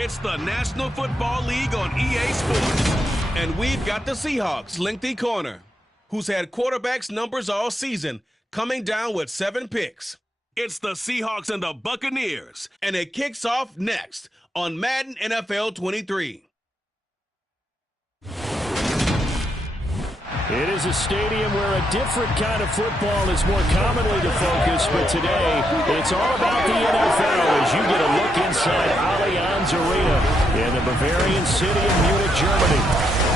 It's the National Football League on EA Sports. And we've got the Seahawks lengthy corner, who's had quarterbacks numbers all season, coming down with 7 picks. It's the Seahawks and the Buccaneers, and it kicks off next on Madden NFL 23. It is a stadium where a different kind of football is more commonly the focus, but today it's all about the NFL as you get a look inside Allianz Arena in the Bavarian city of Munich, Germany.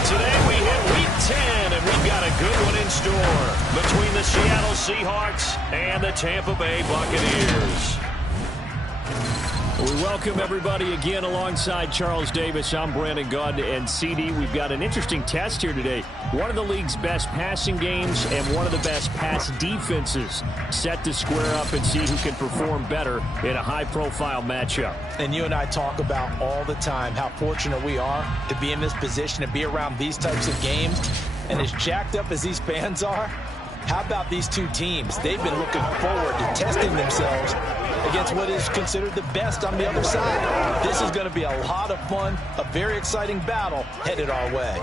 Today we hit Week 10, and we've got a good one in store between the Seattle Seahawks and the Tampa Bay Buccaneers. We welcome everybody again alongside Charles Davis. I'm Brandon Gunn, and CD, we've got an interesting test here today. One of the league's best passing games and one of the best pass defenses set to square up and see who can perform better in a high-profile matchup. And you and I talk about all the time how fortunate we are to be in this position, to be around these types of games. And as jacked up as these fans are, how about these two teams? They've been looking forward to testing themselves against what is considered the best on the other side. This is going to be a lot of fun, a very exciting battle headed our way.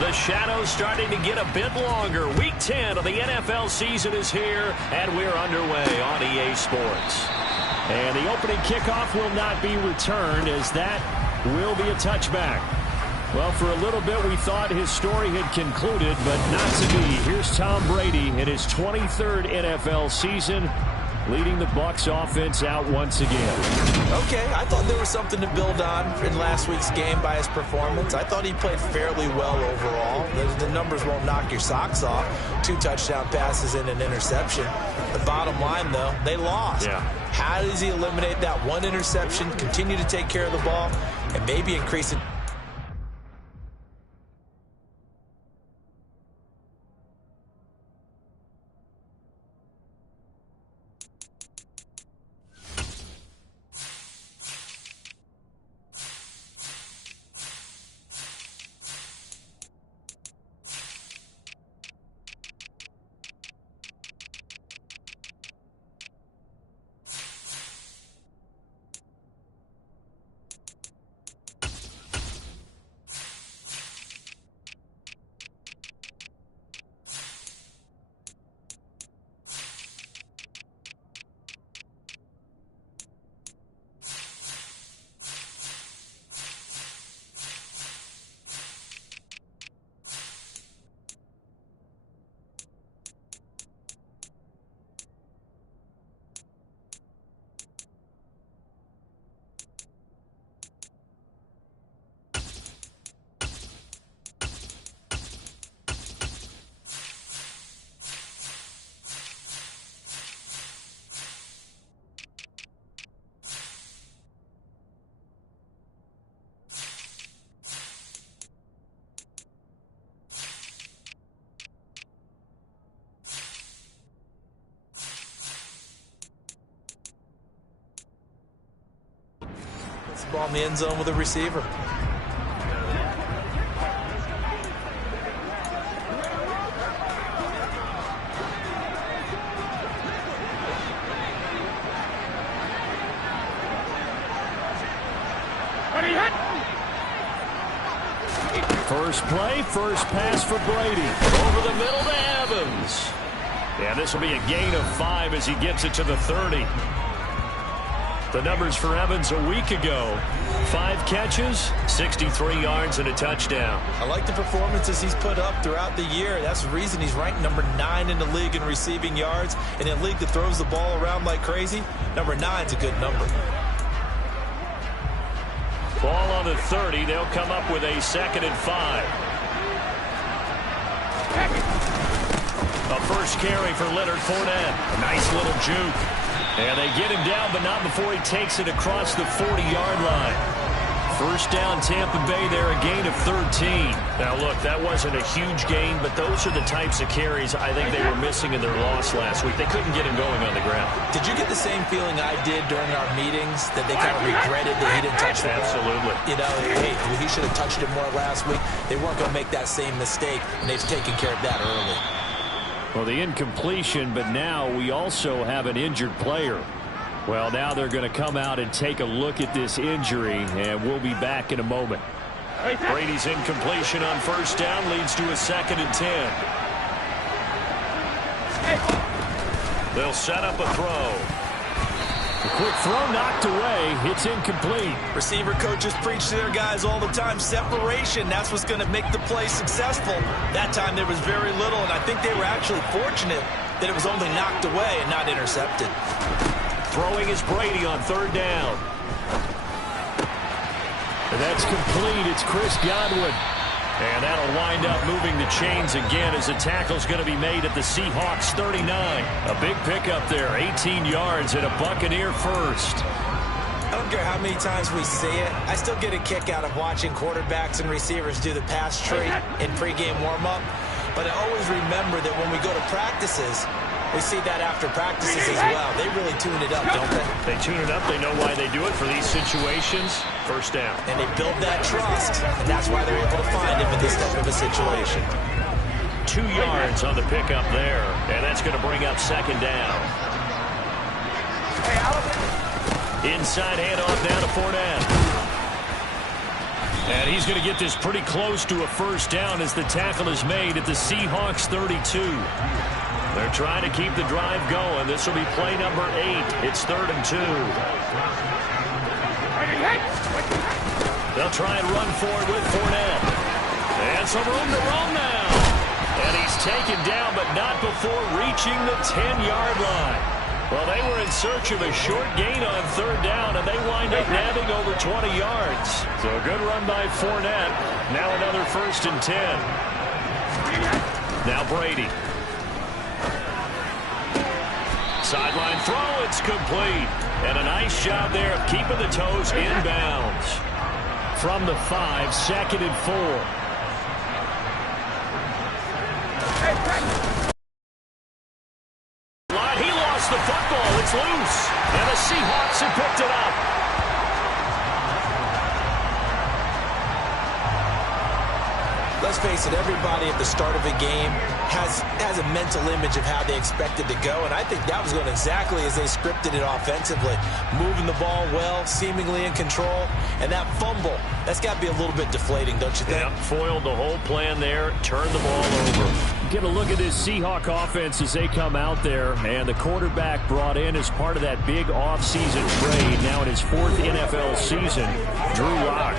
The shadow's starting to get a bit longer. Week 10 of the NFL season is here, and we're underway on EA Sports. And the opening kickoff will not be returned, as that will be a touchback. Well, for a little bit, we thought his story had concluded, but not to be. Here's Tom Brady in his 23rd NFL season, leading the Bucs offense out once again. Okay, I thought there was something to build on in last week's game by his performance. I thought he played fairly well overall. The numbers won't knock your socks off. 2 touchdown passes and an interception. The bottom line, though, they lost. Yeah. How does he eliminate that one interception, continue to take care of the ball, and maybe increase it? Ball in the end zone with a receiver. First play, first pass for Brady. Over the middle to Evans. Yeah, this will be a gain of 5 as he gets it to the 30. The numbers for Evans a week ago: 5 catches, 63 yards, and a touchdown. I like the performances he's put up throughout the year. That's the reason he's ranked number 9 in the league in receiving yards. In a league that throws the ball around like crazy, number 9's a good number. Ball on the 30. They'll come up with a 2nd and 5. A first carry for Leonard Fournette. A nice little juke. And they get him down, but not before he takes it across the 40-yard line. first down, Tampa Bay there, a gain of 13. Now, look, that wasn't a huge gain, but those are the types of carries I think they were missing in their loss last week. They couldn't get him going on the ground. Did you get the same feeling I did during our meetings, that they kind of regretted that he didn't touch the ball? Absolutely. You know, hey, he should have touched it more last week. They weren't going to make that same mistake, and they've taken care of that early. Well, the incompletion, but now we also have an injured player. Well, now they're going to come out and take a look at this injury, and we'll be back in a moment. Brady's incompletion on first down leads to a 2nd and 10. They'll set up a throw. A quick throw knocked away. It's incomplete. Receiver coaches preach to their guys all the time. Separation, that's what's going to make the play successful. That time there was very little, and I think they were actually fortunate that it was only knocked away and not intercepted. Throwing is Brady on 3rd down. And that's complete. It's Chris Godwin. And that'll wind up moving the chains again as the tackle's going to be made at the Seahawks 39. A big pickup there, 18 yards and a Buccaneer first. I don't care how many times we see it. I still get a kick out of watching quarterbacks and receivers do the pass tree in pregame warm-up. But I always remember that when we go to practices, we see that after practices as well. They really tune it up, don't they? They tune it up. They know why they do it for these situations. First down. And they build that trust, and that's why they're able to find him in this type of a situation. 2 yards on the pickup there, and that's going to bring up 2nd down. Inside handoff down to Fournette. And he's going to get this pretty close to a first down as the tackle is made at the Seahawks 32. They're trying to keep the drive going. This will be play number 8. It's 3rd and 2. They'll try and run forward with Fournette. And some room to roam now. And he's taken down, but not before reaching the 10-yard line. Well, they were in search of a short gain on 3rd down, and they wind up nabbing over 20 yards. So a good run by Fournette. Now another 1st and 10. Now Brady. Sideline throw, it's complete. And a nice job there of keeping the toes inbounds. From the 5, 2nd and 4. He lost the football. It's loose. And the Seahawks have picked it up. Let's face it, everybody at the start of a game has a mental image of how they expect it to go, and I think that was going exactly as they scripted it offensively. Moving the ball well, seemingly in control, and that fumble, that's got to be a little bit deflating, don't you think? Yeah, foiled the whole plan there, turned the ball over. Get a look at this Seahawk offense as they come out there, and the quarterback brought in as part of that big offseason trade, now in his 4th NFL season, Drew Lock.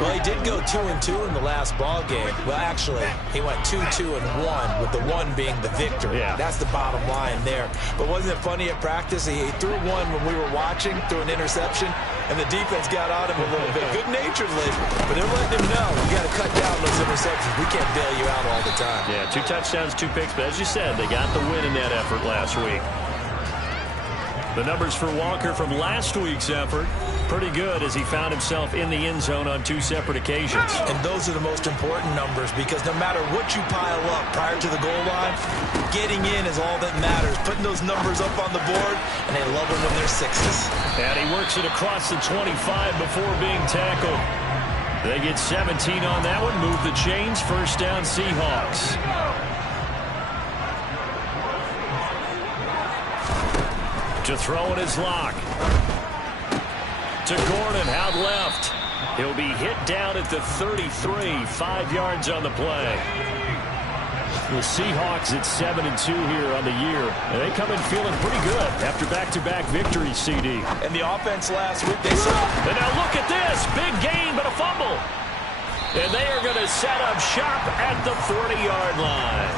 Well, he did go 2-2 in the last ball game. Well, actually, he went 2-2-1, with the 1 being the victory. Yeah. That's the bottom line there. But wasn't it funny at practice? He threw one when we were watching, threw an interception, and the defense got on him a little bit, good-naturedly. But they're letting him know, you got to cut down those interceptions. We can't bail you out all the time. Yeah, 2 touchdowns, 2 picks. But as you said, they got the win in that effort last week. The numbers for Walker from last week's effort, pretty good as he found himself in the end zone on 2 separate occasions. And those are the most important numbers, because no matter what you pile up prior to the goal line, getting in is all that matters. Putting those numbers up on the board, and they love them when they're 6s. And he works it across the 25 before being tackled. They get 17 on that one, move the chains, first down Seahawks. To throw in his lock. To Gordon, out left. He'll be hit down at the 33, 5 yards on the play. The Seahawks at 7-2 here on the year. And they come in feeling pretty good after back-to-back victories, CD. And the offense last week, they saw. And now look at this. Big gain, but a fumble. And they are going to set up shop at the 40-yard line.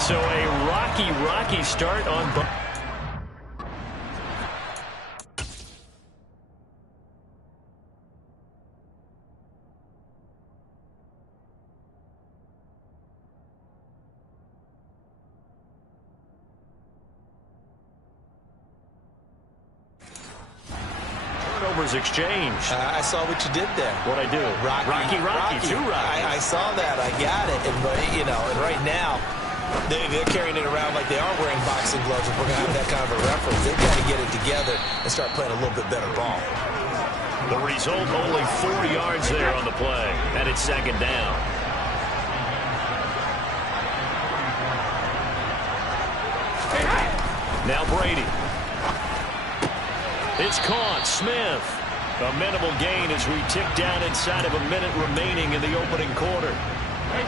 So a rocky start on both. numbers exchanged. I saw what you did there. What'd I do? Rocky. Too Rocky. I saw that. I got it. And right now, they're carrying it around like they are wearing boxing gloves. If we're going to have that kind of a reference, they've got to get it together and start playing a little bit better ball. The result, only 4 yards there on the play. And it's second down. Now Brady. It's caught. Smith. A minimal gain as we tick down inside of a minute remaining in the opening quarter.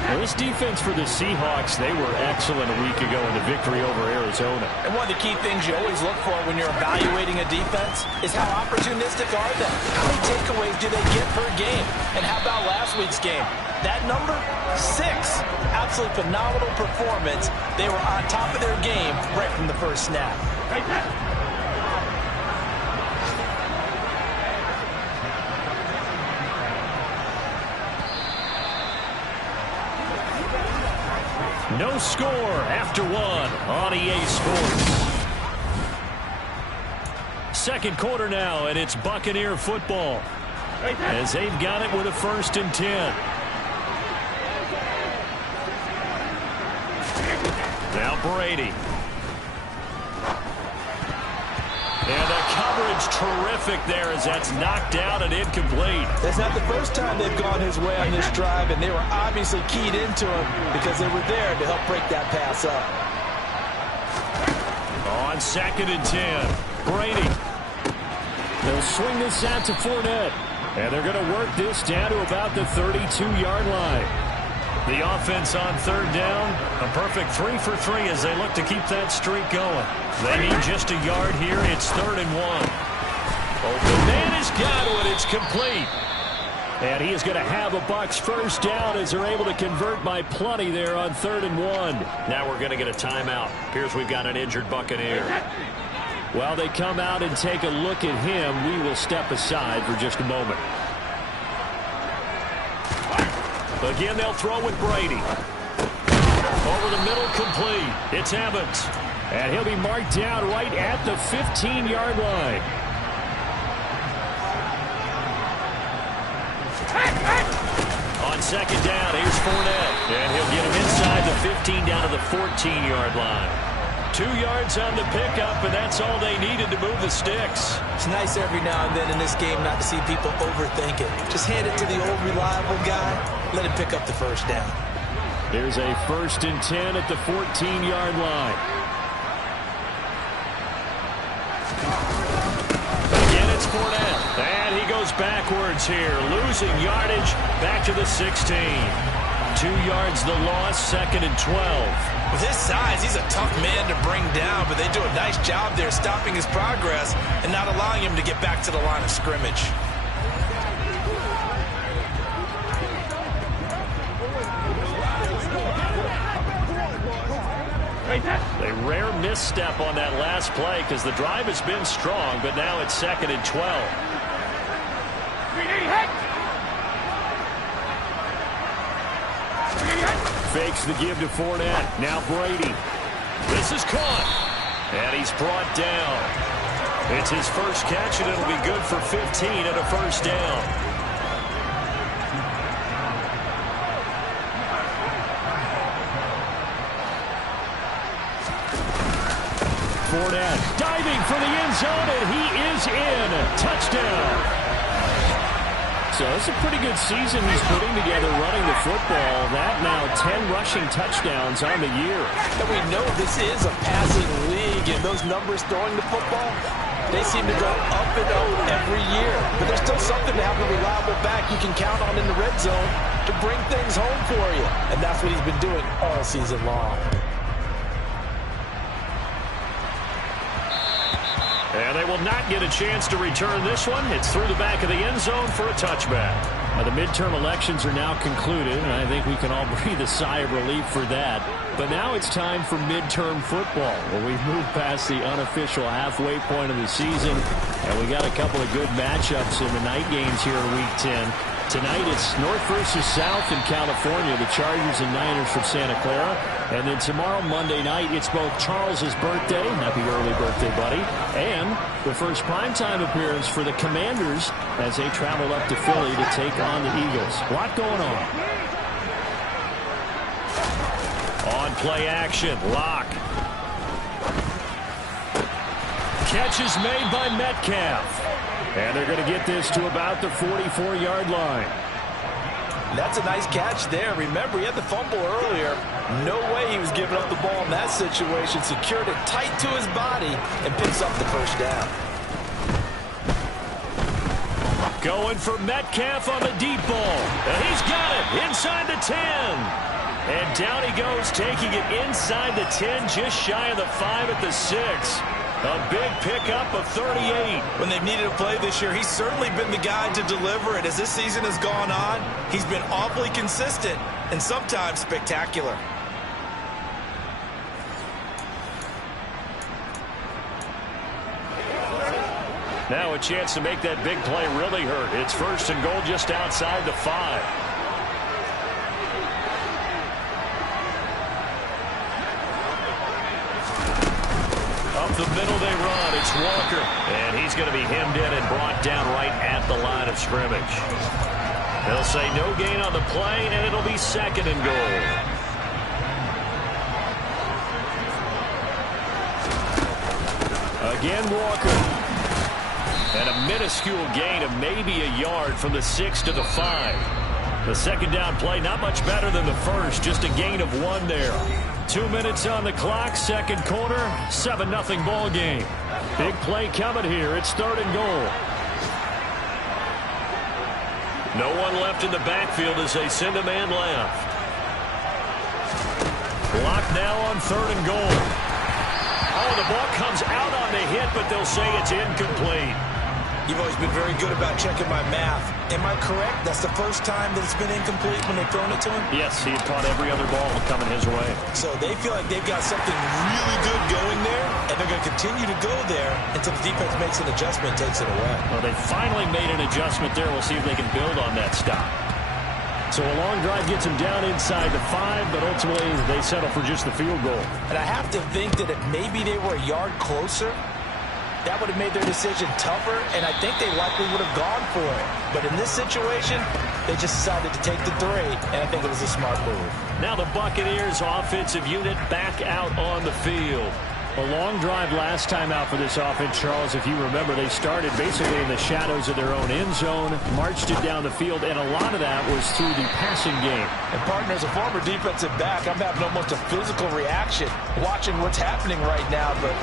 Well, this defense for the Seahawks, they were excellent a week ago in the victory over Arizona. And one of the key things you always look for when you're evaluating a defense is how opportunistic are they? How many takeaways do they get per game? And how about last week's game? That number, 6. Absolutely phenomenal performance. They were on top of their game right from the first snap. No score after 1 on EA Sports. Second quarter now, and it's Buccaneer football as they've got it with a 1st and 10. Now Brady. And the coverage terrific there as that's knocked out and incomplete. That's not the first time they've gone his way on this drive, and they were obviously keyed into him because they were there to help break that pass up. On 2nd and 10, Brady. They'll swing this out to Fournette. And they're going to work this down to about the 32-yard line. The offense on 3rd down, a perfect 3 for 3 as they look to keep that streak going. They need just a yard here. It's 3rd and 1. Open man has got it. It's complete. And he is going to have a Bucs first down as they're able to convert by plenty there on 3rd and 1. Now we're going to get a timeout. Appears we've got an injured Buccaneer. While they come out and take a look at him, we will step aside for just a moment. Again, they'll throw with Brady. Over the middle, complete. It's Evans. And he'll be marked down right at the 15-yard line. On 2nd down, here's Fournette. And he'll get him inside the 15 down to the 14-yard line. 2 yards on the pickup, and that's all they needed to move the sticks. It's nice every now and then in this game not to see people overthink it. Just hand it to the old reliable guy. Let him pick up the first down. There's a 1st and 10 at the 14-yard line. Again, it's Fournette. And he goes backwards here, losing yardage back to the 16. 2 yards the loss, 2nd and 12. With his size, he's a tough man to bring down, but they do a nice job there stopping his progress and not allowing him to get back to the line of scrimmage. A rare misstep on that last play because the drive has been strong, but now it's 2nd and 12. Fakes the give to Fournette. Now Brady. This is caught. And he's brought down. It's his first catch, and it'll be good for 15 and a first down. Fournette diving for the end zone, and he is in. Touchdown. So it's a pretty good season he's putting together running the football. That now 10 rushing touchdowns on the year. And we know this is a passing league, and those numbers throwing the football, they seem to go up and up every year. But there's still something to have a reliable back you can count on in the red zone to bring things home for you. And that's what he's been doing all season long. And they will not get a chance to return this one. It's through the back of the end zone for a touchback. The midterm elections are now concluded, and I think we can all breathe a sigh of relief for that. But now it's time for midterm football, where we've moved past the unofficial halfway point of the season, and we got a couple of good matchups in the night games here in Week 10. Tonight it's North versus South in California, the Chargers and Niners from Santa Clara. And then tomorrow, Monday night, it's both Charles's birthday, happy early birthday, buddy, and the first primetime appearance for the Commanders as they travel up to Philly to take on the Eagles. A lot going on. On play action, Lock. Catch is made by Metcalf. And they're going to get this to about the 44-yard line. That's a nice catch there. Remember, he had the fumble earlier. No way he was giving up the ball in that situation. Secured it tight to his body and picks up the first down. Going for Metcalf on the deep ball. And he's got it inside the 10. And down he goes, taking it inside the 10, just shy of the 5 at the 6. A big pickup of 38. When they've needed a play this year, he's certainly been the guy to deliver it. As this season has gone on, he's been awfully consistent and sometimes spectacular. Now a chance to make that big play really hurt. It's first and goal just outside the 5. Up the middle they run. It's Walker. And he's going to be hemmed in and brought down right at the line of scrimmage. They'll say no gain on the play, and it'll be second and goal. Again, Walker. And a minuscule gain of maybe a yard from the 6 to the 5. The second down play, not much better than the first. Just a gain of 1 there. 2 minutes on the clock, second quarter, 7-0 ball game. Big play coming here. It's third and goal. No one left in the backfield as they send a man left. Blocked now on third and goal. Oh, the ball comes out on the hit, but they'll say it's incomplete. You've always been very good about checking my math. Am I correct? That's the first time that it's been incomplete when they've thrown it to him? Yes, he had caught every other ball coming his way. So they feel like they've got something really good going there, and they're going to continue to go there until the defense makes an adjustment and takes it away. Well, they finally made an adjustment there. We'll see if they can build on that stop. So a long drive gets them down inside the 5, but ultimately they settle for just the field goal. And I have to think that if maybe they were a yard closer, that would have made their decision tougher, and I think they likely would have gone for it. But in this situation, they just decided to take the 3, and I think it was a smart move. Now the Buccaneers offensive unit back out on the field. A long drive last time out for this offense, Charles. If you remember, they started basically in the shadows of their own end zone, marched it down the field, and a lot of that was through the passing game. And, partner, as a former defensive back, I'm having almost a physical reaction watching what's happening right now. But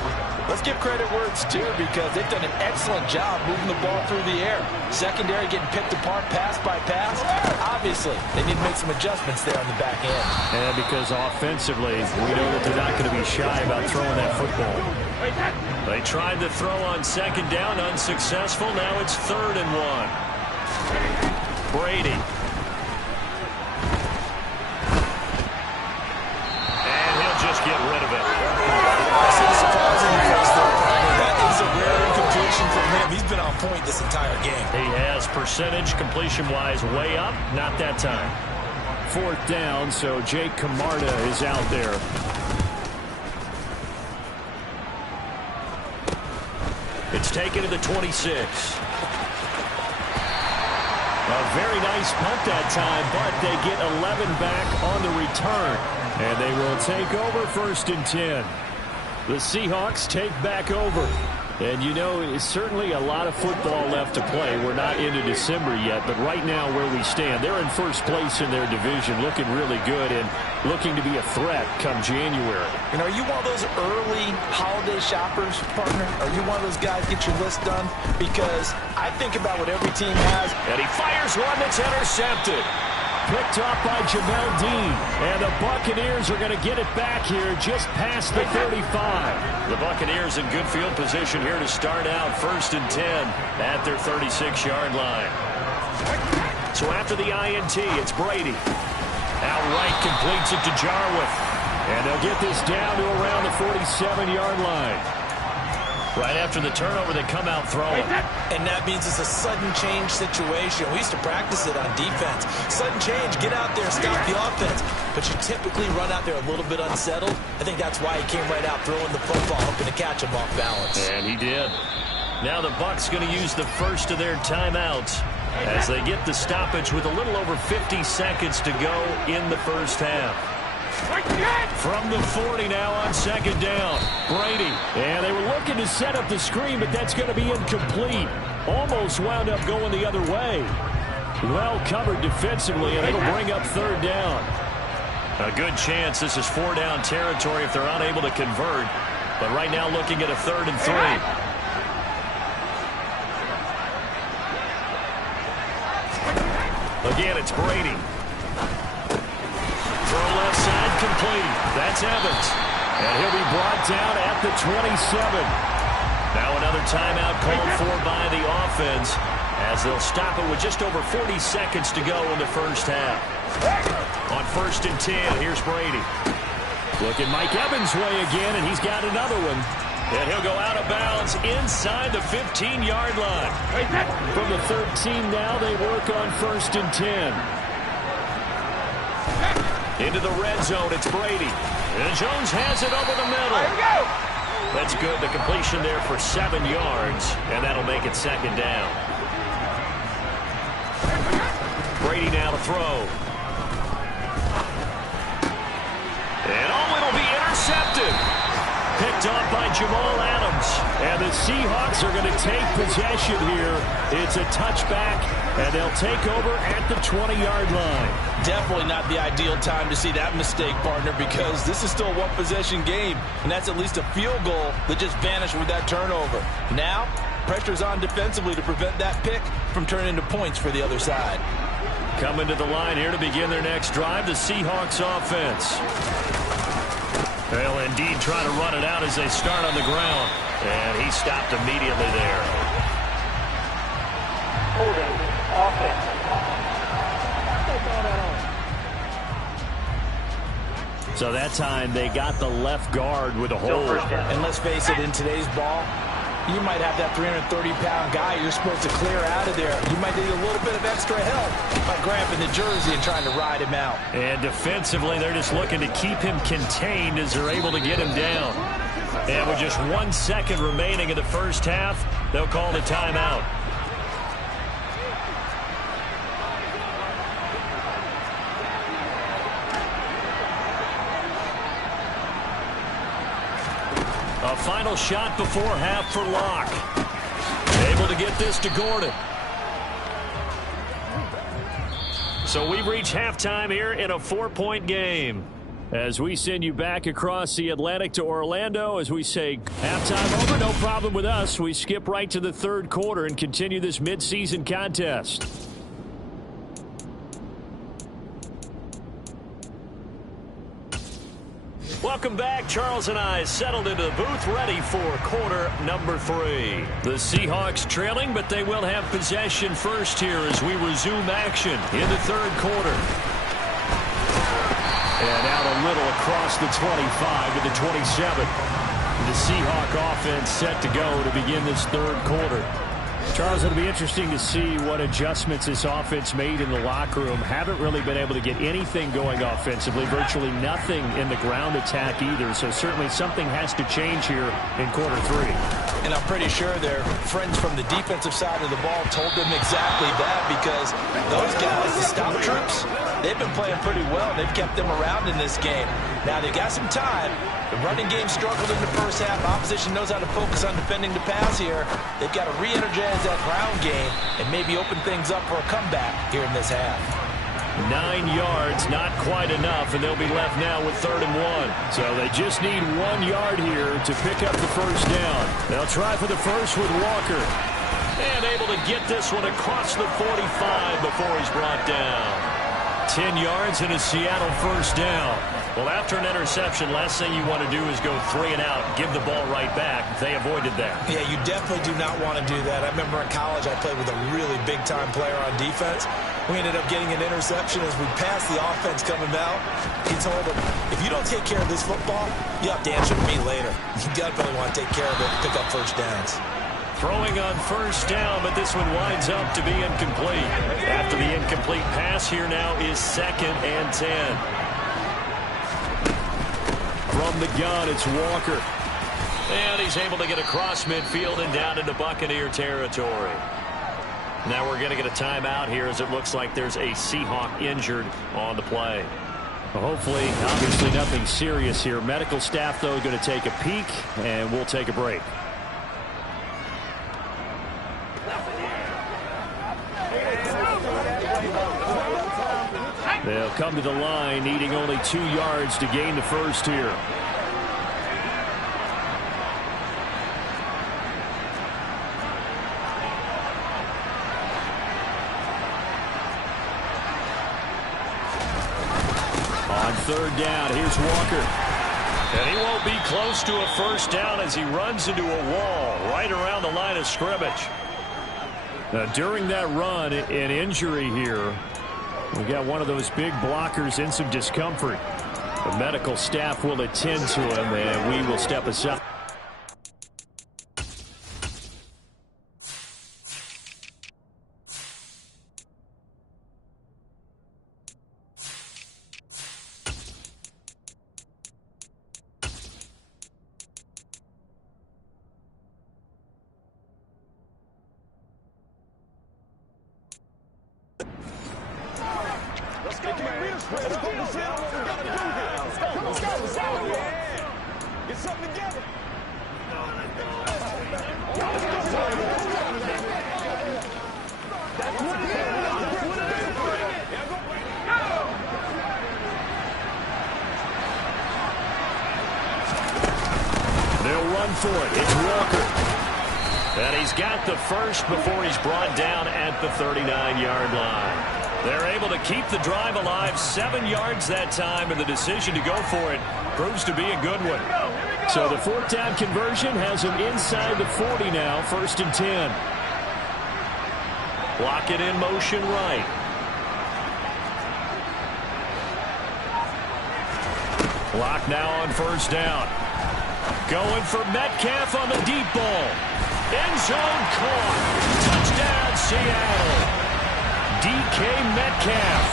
let's give credit where it's due, because they've done an excellent job moving the ball through the air. Secondary getting picked apart pass by pass. Obviously, they need to make some adjustments there on the back end. And because offensively, we know that they're not going to be shy about throwing that football. They tried to throw on second down, unsuccessful. Now it's third and 1. Brady. And he'll just get rid of it. That is a rare incompletion from him. He's been on point this entire game. He has percentage completion-wise way up. Not that time. Fourth down, so Jake Camarda is out there. It's taken to the 26. A very nice punt that time, but they get 11 back on the return. And they will take over first and 10. The Seahawks take back over. And, you know, it's certainly a lot of football left to play. We're not into December yet, but right now where we stand, they're in first place in their division, looking really good and looking to be a threat come January. And are you one of those early holiday shoppers, partner? Are you one of those guys get your list done? Because I think about what every team has. And he fires one that's intercepted. Picked off by Jamel Dean. And the Buccaneers are going to get it back here just past the 35. The Buccaneers in good field position here to start out first and 10 at their 36-yard line. So after the INT, it's Brady. Outright completes it to Jarwith. And they'll get this down to around the 47-yard line. Right after the turnover, they come out throwing. And that means it's a sudden change situation. We used to practice it on defense. Sudden change, get out there, stop the offense. But you typically run out there a little bit unsettled. I think that's why he came right out throwing the football, hoping to catch him off balance. And he did. Now the Bucs going to use the first of their timeouts as they get the stoppage with a little over 50 seconds to go in the first half. From the 40 now on second down. Brady. And they were looking to set up the screen, but that's going to be incomplete. Almost wound up going the other way. Well covered defensively, and it'll bring up third down. A good chance this is 4-down territory if they're unable to convert. But right now looking at a 3rd and 3. Again, it's Brady. Throw left side, complete. That's Evans. And he'll be brought down at the 27. Now another timeout called for by the offense as they'll stop it with just over 40 seconds to go in the first half. On 1st and 10, here's Brady. Looking Mike Evans' way again, and he's got another one. And he'll go out of bounds inside the 15-yard line. From the 13 now, they work on 1st and 10. Into the red zone, it's Brady. And Jones has it over the middle. There we go. That's good. The completion there for 7 yards, and that'll make it 2nd down. Brady now to throw. And it'll be intercepted. Picked off by Jamal Adams. And the Seahawks are going to take possession here. It's a touchback, and they'll take over at the 20-yard line. Definitely not the ideal time to see that mistake, partner, because this is still a one-possession game, and that's at least a field goal that just vanished with that turnover. Now, pressure's on defensively to prevent that pick from turning into points for the other side. Coming to the line here to begin their next drive, the Seahawks offense. They'll indeed try to run it out as they start on the ground. And he stopped immediately there. Holding offense. So that time they got the left guard with a hold. And let's face it, in today's ball, you might have that 330-pound guy you're supposed to clear out of there. You might need a little bit of extra help by grabbing the jersey and trying to ride him out. And defensively, they're just looking to keep him contained as they're able to get him down. And with just 1 second remaining in the first half, they'll call the timeout. A final shot before half for Locke. Able to get this to Gordon. So we've reached halftime here in a 4-point game. As we send you back across the Atlantic to Orlando, as we say halftime over, no problem with us. We skip right to the 3rd quarter and continue this midseason contest. Welcome back. Charles and I settled into the booth, ready for quarter number 3. The Seahawks trailing, but they will have possession first here as we resume action in the 3rd quarter. And out a little across the 25 to the 27. The Seahawk offense set to go to begin this 3rd quarter. Charles, it'll be interesting to see what adjustments this offense made in the locker room. Haven't really been able to get anything going offensively, virtually nothing in the ground attack either. So certainly something has to change here in quarter 3. And I'm pretty sure their friends from the defensive side of the ball told them exactly that, because those guys, the stop troops, they've been playing pretty well. They've kept them around in this game. Now they've got some time. The running game struggled in the first half. Opposition knows how to focus on defending the pass here. They've got to re-energize that ground game and maybe open things up for a comeback here in this half. 9 yards, not quite enough, and they'll be left now with 3rd and 1. So they just need 1 yard here to pick up the first down. They'll try for the first with Walker. And able to get this one across the 45 before he's brought down. 10 yards and a Seattle first down. Well, after an interception, last thing you want to do is go 3 and out, give the ball right back. They avoided that. Yeah, you definitely do not want to do that. I remember in college I played with a really big-time player on defense. We ended up getting an interception as we passed the offense coming out. He told him, if you don't take care of this football, you have to answer to me later. You definitely want to take care of it and pick up first downs. Throwing on first down, but this one winds up to be incomplete. After the incomplete pass, here now is 2nd and 10. From the gun, it's Walker. And he's able to get across midfield and down into Buccaneer territory. Now we're going to get a timeout here as it looks like there's a Seahawk injured on the play. Well, hopefully, obviously nothing serious here. Medical staff, though, going to take a peek, and we'll take a break. They'll come to the line, needing only 2 yards to gain the first here. On 3rd down, here's Walker. And he won't be close to a first down as he runs into a wall right around the line of scrimmage. During that run, an injury here. We got one of those big blockers in some discomfort. The medical staff will attend to him, and we will step aside. Get something together. They'll run for it. It's Walker. And he's got the first before he's brought down at the 39-yard line. They're able to keep the drive alive, 7 yards that time, and the decision to go for it proves to be a good one. So the 4th down conversion has him inside the 40 now, 1st and 10. Block it in motion right. Block now on first down. Going for Metcalf on the deep ball. End zone caught. Touchdown, Seattle. DK Metcalf,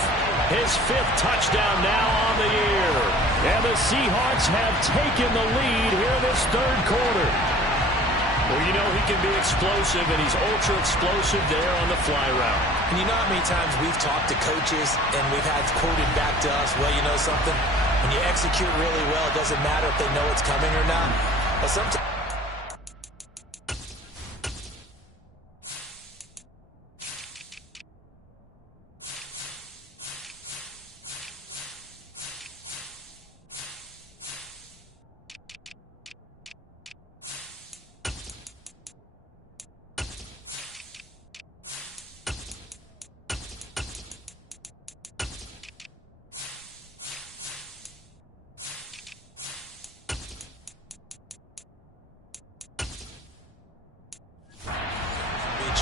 his 5th touchdown now on the year. And the Seahawks have taken the lead here this 3rd quarter. Well, you know he can be explosive, and he's ultra-explosive there on the fly route. And you know how many times we've talked to coaches and we've had quoted back to us, well, you know something? When you execute really well, it doesn't matter if they know it's coming or not. But sometimes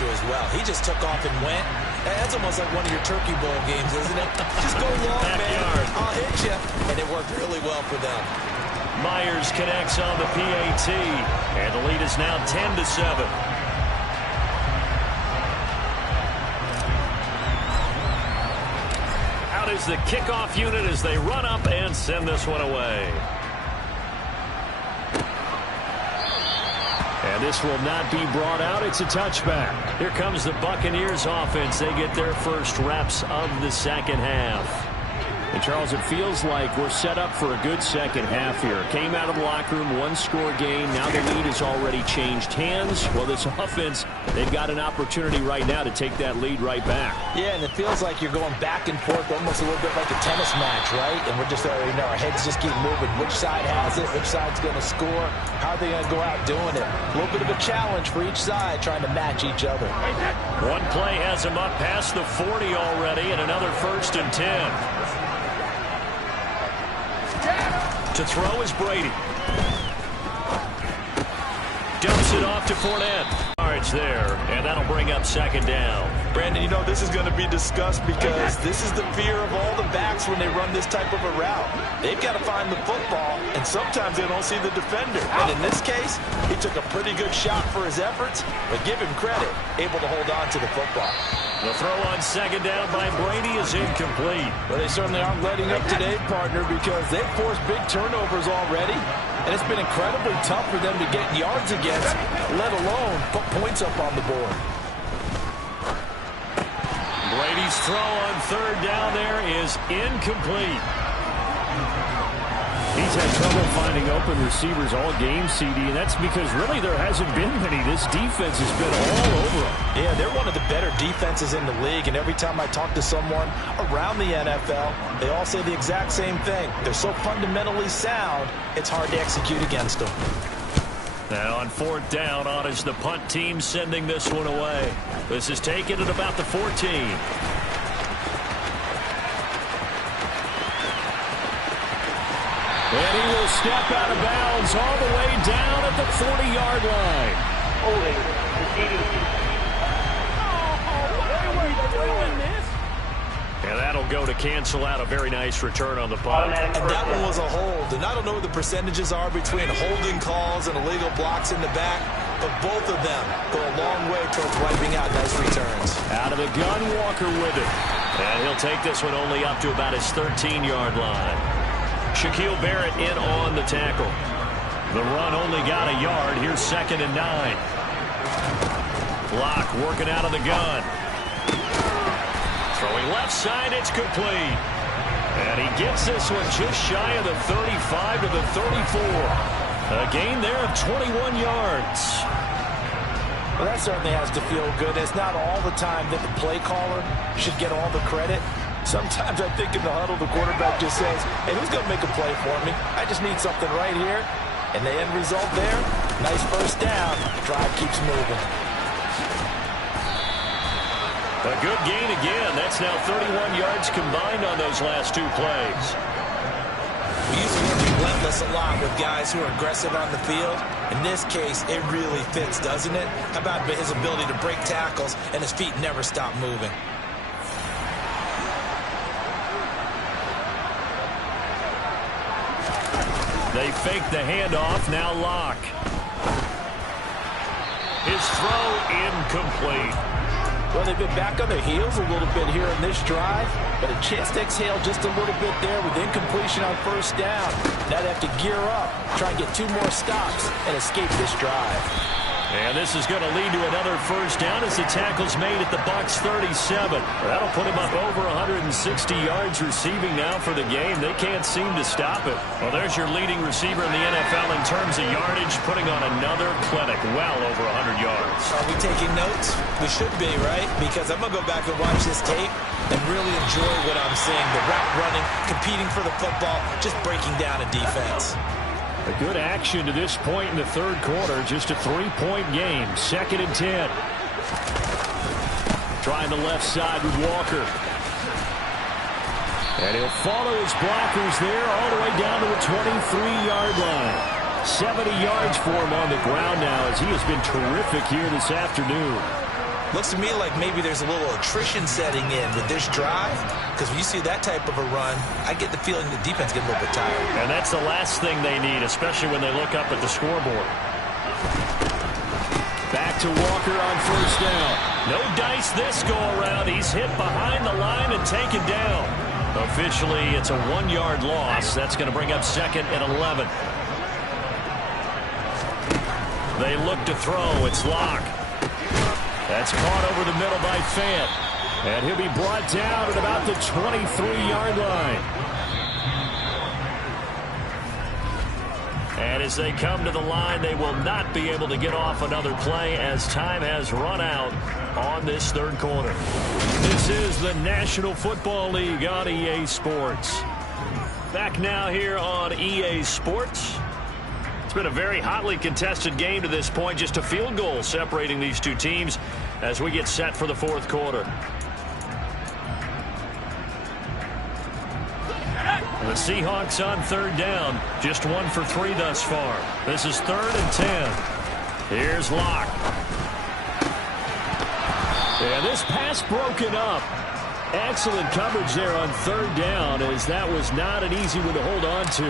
as well. He just took off and went. That's almost like one of your Turkey Bowl games, isn't it? Just go long, man. I'll hit you. And it worked really well for them. Myers connects on the PAT, and the lead is now 10-7. Out is the kickoff unit as they run up and send this one away. And this will not be brought out. It's a touchback. Here comes the Buccaneers offense. They get their first reps of the second half. And, Charles, it feels like we're set up for a good second half here. Came out of the locker room, 1-score game. Now the lead has already changed hands. Well, this offense, they've got an opportunity right now to take that lead right back. Yeah, and it feels like you're going back and forth almost a little bit like a tennis match, right? And we're just, our heads just keep moving. Which side has it? Which side's going to score? How are they going to go out doing it? A little bit of a challenge for each side trying to match each other. One play has them up past the 40 already, and another 1st and 10. To throw is Brady. Dumps it off to Fournette. yards there, and that'll bring up second down. Brandon, you know, this is going to be discussed because this is the fear of all the backs when they run this type of a route. They've got to find the football, and sometimes they don't see the defender. And in this case, he took a pretty good shot for his efforts, but give him credit, able to hold on to the football. The throw on second down by Brady is incomplete. Well, they certainly aren't letting up today, partner, because they've forced big turnovers already, and it's been incredibly tough for them to get yards against, let alone put points up on the board. Brady's throw on third down there is incomplete. He's had trouble finding open receivers all game, CD, and that's because really there hasn't been many. This defense has been all over them. Yeah, they're one of the better defenses in the league, and every time I talk to someone around the NFL, they all say the exact same thing. They're so fundamentally sound, it's hard to execute against them. Now on fourth down, on is the punt team sending this one away. This is taken at about the 14. And he will step out of bounds all the way down at the 40-yard line. Holding And that'll go to cancel out a very nice return on the punt. And that one was a hold. And I don't know what the percentages are between holding calls and illegal blocks in the back, but both of them go a long way towards wiping out nice returns. Out of the gun, Walker with it. And he'll take this one only up to about his 13-yard line. Shaquille Barrett in on the tackle. The run only got a yard. Here's 2nd and 9. Block working out of the gun. Throwing left side, it's complete. And he gets this one just shy of the 35 to the 34. A gain there of 21 yards. Well, that certainly has to feel good. It's not all the time that the play caller should get all the credit. Sometimes I think in the huddle, the quarterback just says, hey, who's going to make a play for me? I just need something right here. And the end result there, nice first down. Drive keeps moving. A good gain again. That's now 31 yards combined on those last two plays. We use the word relentless a lot with guys who are aggressive on the field. In this case, it really fits, doesn't it? How about his ability to break tackles and his feet never stop moving? They fake the handoff, now Locke. His throw incomplete. Well, they've been back on their heels a little bit here in this drive, but a chance to exhale just a little bit there with incompletion on first down. Now they have to gear up, try and get 2 more stops, and escape this drive. And this is going to lead to another first down as the tackle's made at the Bucs 37. That'll put him up over 160 yards receiving now for the game. They can't seem to stop it. Well, there's your leading receiver in the NFL in terms of yardage, putting on another clinic, well over 100 yards. Are we taking notes? We should be, right? Because I'm going to go back and watch this tape and really enjoy what I'm seeing. The route running, competing for the football, just breaking down a defense. A good action to this point in the third quarter. Just a 3-point game. 2nd and 10. Trying the left side with Walker. And he'll follow his blockers there all the way down to the 23-yard line. 70 yards for him on the ground now as he has been terrific here this afternoon. Looks to me like maybe there's a little attrition setting in with this drive, because when you see that type of a run, I get the feeling the defense gets a little bit tired. And that's the last thing they need, especially when they look up at the scoreboard. Back to Walker on first down. No dice this go-around. He's hit behind the line and taken down. Officially, it's a 1-yard loss. That's going to bring up 2nd and 11. They look to throw. It's Locke. That's caught over the middle by Fant. And he'll be brought down at about the 23-yard line. And as they come to the line, they will not be able to get off another play as time has run out on this third quarter. This is the National Football League on EA Sports. Back now here on EA Sports. It's been a very hotly contested game to this point. Just a field goal separating these two teams as we get set for the fourth quarter. The Seahawks on third down. Just 1 for 3 thus far. This is 3rd and 10. Here's Locke. And this pass broken up. Excellent coverage there on third down, as that was not an easy one to hold on to.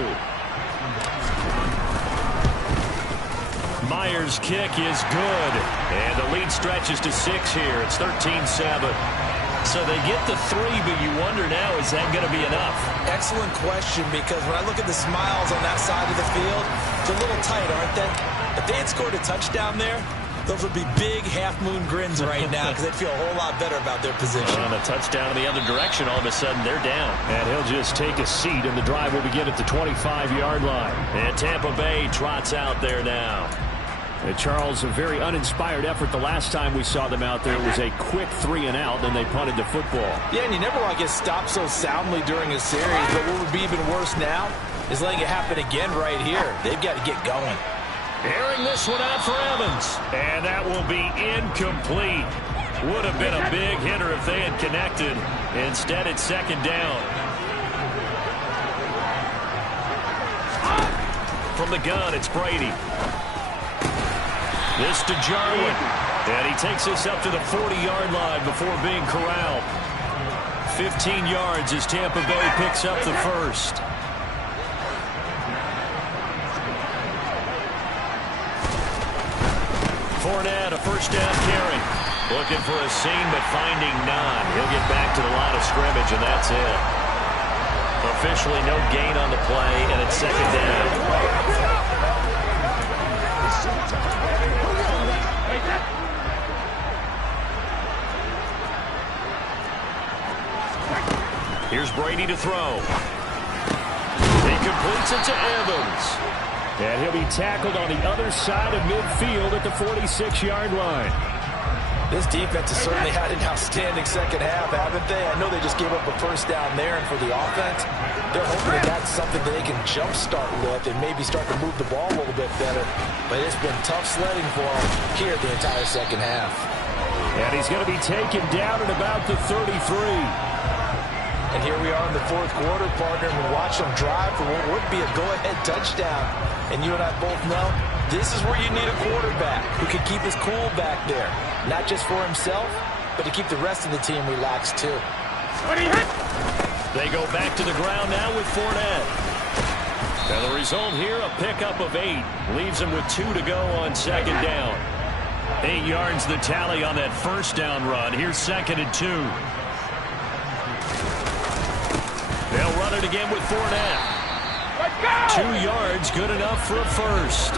Myers' kick is good. And the lead stretches to 6 here. It's 13-7. So they get the 3, but you wonder now, is that going to be enough? Excellent question, because when I look at the smiles on that side of the field, it's a little tight, aren't they? If they had scored a touchdown there, those would be big half-moon grins right now because they'd feel a whole lot better about their position. On a touchdown in the other direction, all of a sudden they're down. And he'll just take a seat, and the drive will begin at the 25-yard line. And Tampa Bay trots out there now. And Charles, a very uninspired effort the last time we saw them out there. It was a quick 3-and-out, then they punted the football. Yeah, and you never want to get stopped so soundly during a series, but what would be even worse now is letting it happen again right here. They've got to get going. Airing this one out for Evans. And that will be incomplete. Would have been a big hitter if they had connected. Instead, it's second down. From the gun, it's Brady. This to Jarwin. And he takes us up to the 40-yard line before being corralled. 15 yards as Tampa Bay picks up the first. Fournette, a first down carry. Looking for a seam, but finding none. He'll get back to the line of scrimmage, and that's it. Officially no gain on the play, and it's second down. Here's Brady to throw. He completes it to Evans. And he'll be tackled on the other side of midfield at the 46-yard line. This defense has certainly had an outstanding second half, haven't they? I know they just gave up a first down there, and for the offense, they're hoping that that's something that they can jumpstart with and maybe start to move the ball a little bit better. But it's been tough sledding for them here the entire second half. And he's going to be taken down at about the 33. And here we are in the fourth quarter, partner, and we watch them drive for what would be a go-ahead touchdown. And you and I both know this is where you need a quarterback who can keep his cool back there. Not just for himself, but to keep the rest of the team relaxed too. They go back to the ground now with Fournette. And the result here, a pickup of 8. Leaves them with 2 to go on second down. 8 yards the tally on that first down run. Here's second and 2. They'll run it again with Fournette. 2 yards, good enough for a first.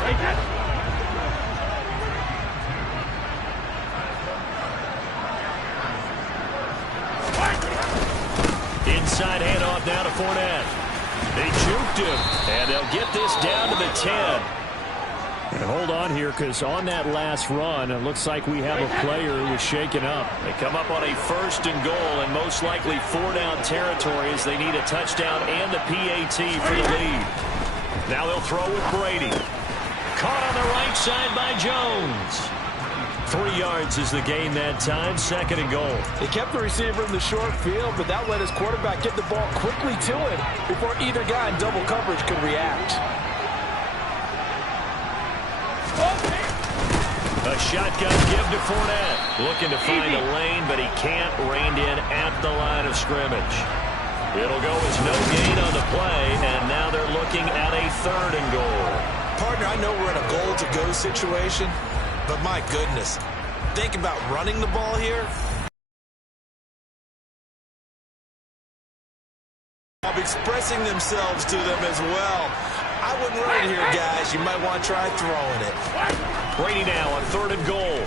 Inside handoff now to Fournette. They juked him, and they'll get this down to the 10. And hold on here, because on that last run, it looks like we have a player who was shaken up. They come up on a first and goal, and most likely 4-down territory as they need a touchdown and a PAT for the lead. Now they'll throw with Brady. Caught on the right side by Jones. 3 yards is the gain that time, second and goal. They kept the receiver in the short field, but that let his quarterback get the ball quickly to him before either guy in double coverage could react. A shotgun give to Fournette. Looking to find a lane, but he can't. Reined in at the line of scrimmage. It'll go as no gain on the play, and now they're looking at a third and goal. Partner, I know we're in a goal-to-go situation, but my goodness, think about running the ball here. Expressing themselves to them as well. I wouldn't run it here, guys. You might want to try throwing it. Brady now on third and goal.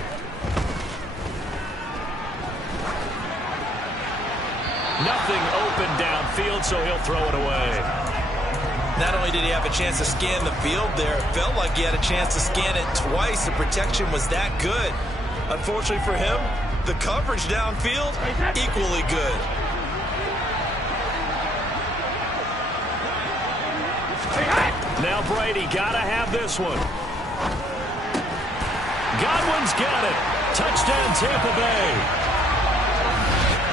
Nothing open downfield, so he'll throw it away. Not only did he have a chance to scan the field there, it felt like he had a chance to scan it twice. The protection was that good. Unfortunately for him, the coverage downfield, equally good. Now Brady gotta have this one. Godwin's got it. Touchdown Tampa Bay.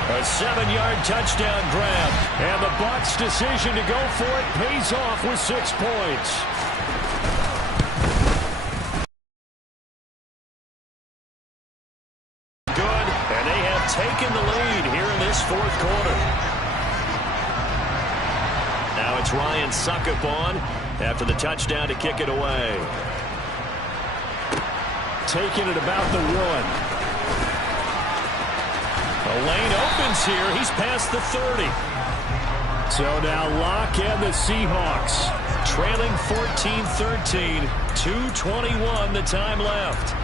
A 7-yard touchdown grab. And the Bucs' decision to go for it pays off with 6 points. Good. And they taken the lead here in this fourth quarter. Now it's Ryan Suckup on after the touchdown to kick it away. Taking it about the 1. The lane opens here. He's past the 30. So now Locke and the Seahawks trailing 14-13, 2:21 the time left.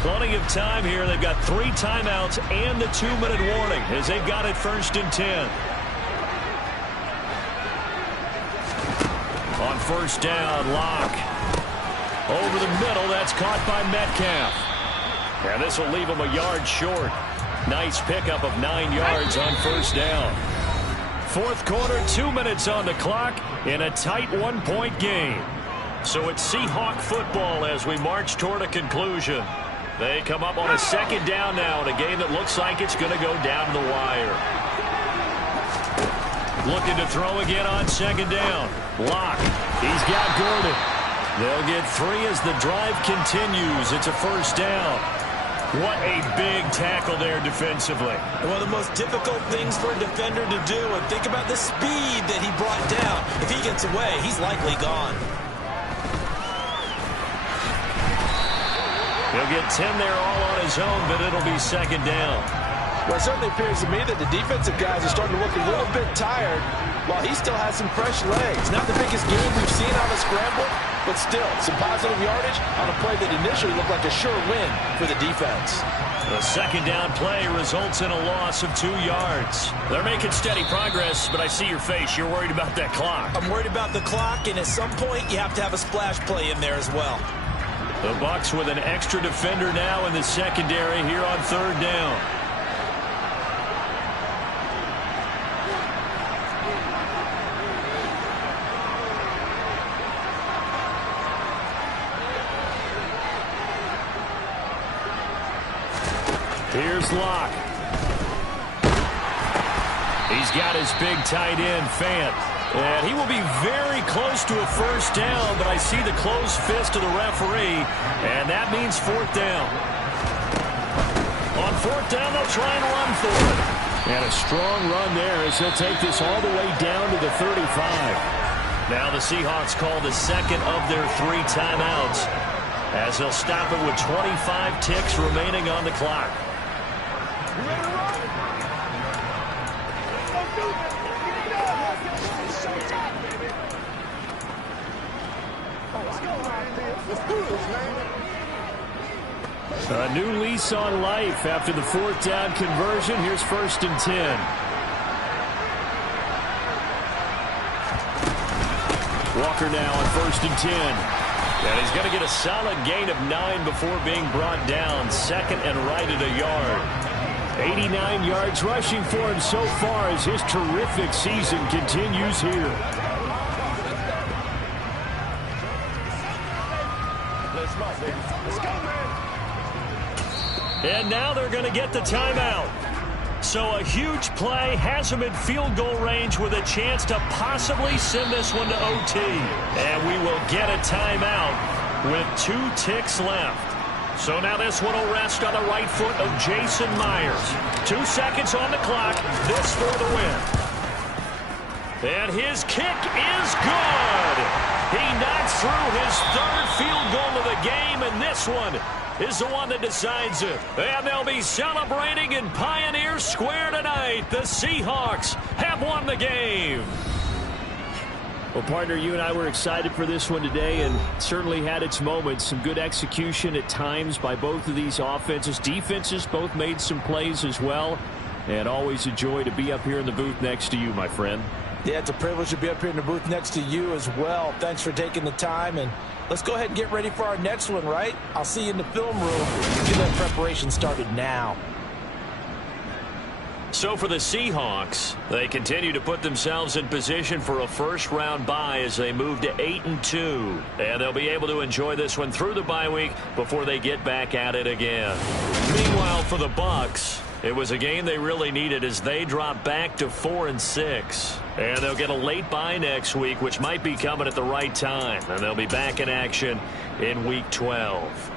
Plenty of time here. They've got 3 timeouts and the 2-minute warning as they've got it 1st and 10. On 1st down, Locke. Over the middle, that's caught by Metcalf. And this will leave him a yard short. Nice pickup of 9 yards on 1st down. Fourth quarter, 2 minutes on the clock in a tight 1-point game. So it's Seahawk football as we march toward a conclusion. They come up on a 2nd down now in a game that looks like it's going to go down to the wire. Looking to throw again on 2nd down. Locke. He's got Gordon. They'll get 3 as the drive continues. It's a 1st down. What a big tackle there defensively. One of the most difficult things for a defender to do. And think about the speed that he brought down. If he gets away, he's likely gone. He'll get 10 there all on his own, but it'll be 2nd down. Well, it certainly appears to me that the defensive guys are starting to look a little bit tired while he still has some fresh legs. Not the biggest game we've seen on a scramble, but still some positive yardage on a play that initially looked like a sure win for the defense. The 2nd down play results in a loss of 2 yards. They're making steady progress, but I see your face. You're worried about that clock. I'm worried about the clock, and at some point you have to have a splash play in there as well. The Bucs with an extra defender now in the secondary here on 3rd down. Here's Locke. He's got his big tight end, Fant. And he will be very close to a 1st down, but I see the closed fist of the referee, and that means 4th down. On 4th down, they'll try and run for it. And a strong run there as he'll take this all the way down to the 35. Now the Seahawks call the 2nd of their 3 timeouts as they'll stop it with 25 ticks remaining on the clock. A new lease on life after the 4th down conversion. Here's 1st and 10. Walker now on 1st and 10. And he's going to get a solid gain of 9 before being brought down. 2nd and right at a yard. 89 yards rushing for him so far as his terrific season continues here. And now they're going to get the timeout. So a huge play has them in field goal range with a chance to possibly send this one to OT. And we will get a timeout with 2 ticks left. So now this one will rest on the right foot of Jason Myers. 2 seconds on the clock. This for the win. And his kick is good. He knocks through his 3rd field goal of the game, and this one is the one that decides it. And they'll be celebrating in Pioneer Square tonight. The Seahawks have won the game. Well, partner, you and I were excited for this one today, and certainly had its moments. Some good execution at times by both of these offenses. Defenses both made some plays as well. And always a joy to be up here in the booth next to you, my friend. Yeah, it's a privilege to be up here in the booth next to you as well. Thanks for taking the time, and let's go ahead and get ready for our next one, right? I'll see you in the film room. Get that preparation started now. So for the Seahawks, they continue to put themselves in position for a first-round bye as they move to 8-2. And they'll be able to enjoy this one through the bye week before they get back at it again. Meanwhile, for the Bucs, it was a game they really needed as they drop back to 4-6. And they'll get a late bye next week, which might be coming at the right time. And they'll be back in action in Week 12.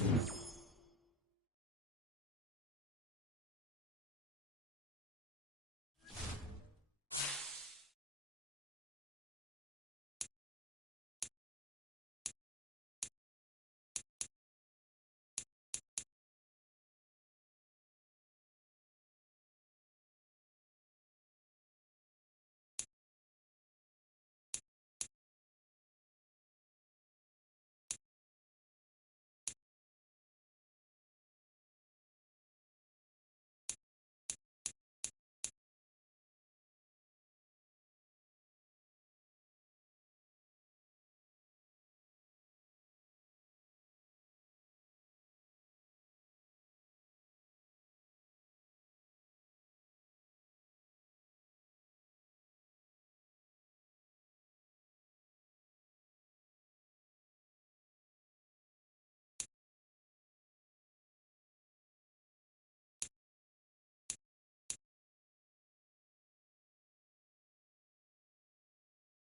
it.